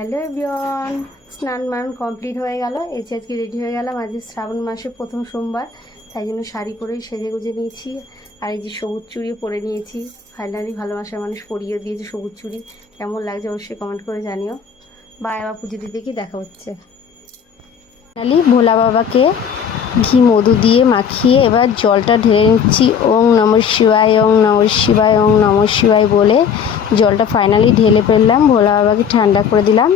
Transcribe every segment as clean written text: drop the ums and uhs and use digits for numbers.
Hello everyone, স্নান মান complete হয়ে গেল। এই যে আজকে রেডি হয়ে গেলাম। আজকে শ্রাবণ মাসে প্রথম সোমবার, তাই জন্য শাড়ি পরেই সেজে গুজে নিয়েছি। আর এই যে সবুজ চুড়িও পরে নিয়েছি। ফাইনালি ভালোবাসার মানুষ পরিয়ে দিয়েছে সবুজ চুড়ি। কেমন লাগছে অবশ্যই কমেন্ট করে জানিও। বা এবার পুজো দিতে কি দেখা হচ্ছে। ফাইনালি ভোলা বাবাকে ঘি মধু দিয়ে মাখিয়ে এবার জলটা ঢেলে নিচ্ছি। ওং নমঃ শিবায়, ওং নমঃ শিবায়, ওং নমঃ শিবায় বলে জলটা ফাইনালি ঢেলে ফেললাম। ভোলা বাবাকে ঠান্ডা করে দিলাম।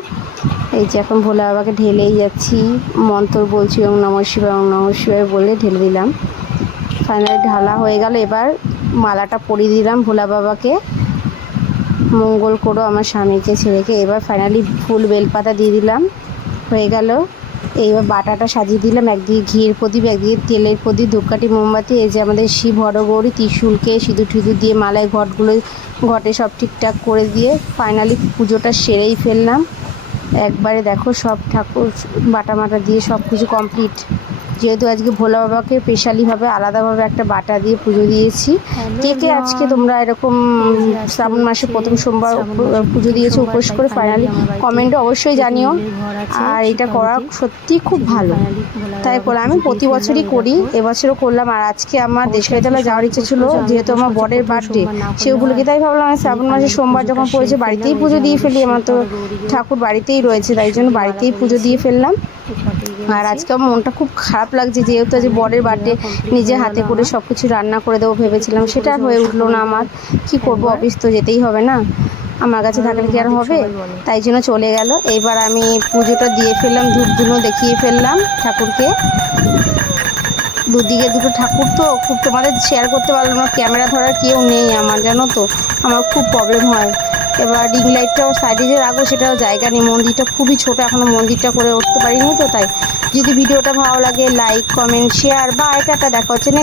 এই যে এখন ভোলা বাবাকে ঢেলেই যাচ্ছি, মন্ত্র বলছি ওং নমঃ শিবায়, ওং নমঃ শিবায় বলে ঢেলে দিলাম। ফাইনালি ঢালা হয়ে গেল। এবার মালাটা পরিয়ে দিলাম ভোলা বাবাকে। মঙ্গল করো আমার স্বামীকে ছেলেকে। এবার ফাইনালি ফুল বেলপাতা দিয়ে দিলাম। হয়ে গেল। এইবার বাটাটা সাজিয়ে দিলাম। একদিকে ঘিয়ের প্রদীপ, একদিকে তেলের প্রদীপ, ধূপকাঠি, মোমবাতি। এই যে আমাদের শিব হরগৌরী ত্রিশূলকে সিঁদুর টিঁদুর দিয়ে মালায় ঘটে সব ঠিকঠাক করে দিয়ে ফাইনালি পুজোটা সেরেই ফেললাম একবারে। দেখো সব ঠাকুর বাটা মাটা দিয়ে সব কিছু কমপ্লিট। যেহেতু আজকে ভোলা বাবাকে স্পেশালিভাবে আলাদাভাবে একটা বাটা দিয়ে পুজো দিয়েছি। কে কে আজকে তোমরা এরকম শ্রাবণ মাসে প্রথম সোমবার পুজো দিয়েছো উপোস করে ফাইনালি কমেন্টে অবশ্যই জানিও। আর এটা করা সত্যি খুব ভালো, তাই করলাম। আমি প্রতি বছরই করি, এবছরও করলাম। আর আজকে আমার দেশবিদ্যালয়ে যাওয়ার ইচ্ছে ছিল, যেহেতু আমার বরের বার্থডে সেগুলোকে, তাই ভাবলাম আমি শ্রাবণ মাসে সোমবার যখন পড়েছে বাড়িতেই পুজো দিয়ে ফেলি। আমার তো ঠাকুর বাড়িতেই রয়েছে, তাই জন্য বাড়িতেই পুজো দিয়ে ফেললাম। আর আজকে আমার মনটা খুব খারাপ লাগছে, যেহেতু আজ বরের বার্থডে, নিজে হাতে করে সব কিছু রান্না করে দেবো ভেবেছিলাম, সেটা আর হয়ে উঠলো না আমার। কি করব, অফিস তো যেতেই হবে না, আমার কাছে থাকলে কি আর হবে, তাই জন্য চলে গেল। এইবার আমি পুজোটা দিয়ে ফেললাম, ধূপ ধুনো দেখিয়ে ফেললাম ঠাকুরকে। দুদিকে দুটো ঠাকুর তো খুব তোমাদের শেয়ার করতে পারলাম না, ক্যামেরা ধরার কেউ নেই আমার, জানো তো আমার খুব প্রবলেম হয়। এবার রিং লাইটটাও সাইডে যে রাখবো সেটাও জায়গা নেই, মন্দিরটা খুবই ছোটো, এখনও মন্দিরটা করে উঠতে পারিনি তো। তাই যদি ভিডিওটা ভালো লাগে লাইক কমেন্ট শেয়ার বা এটা দেখা হচ্ছে না।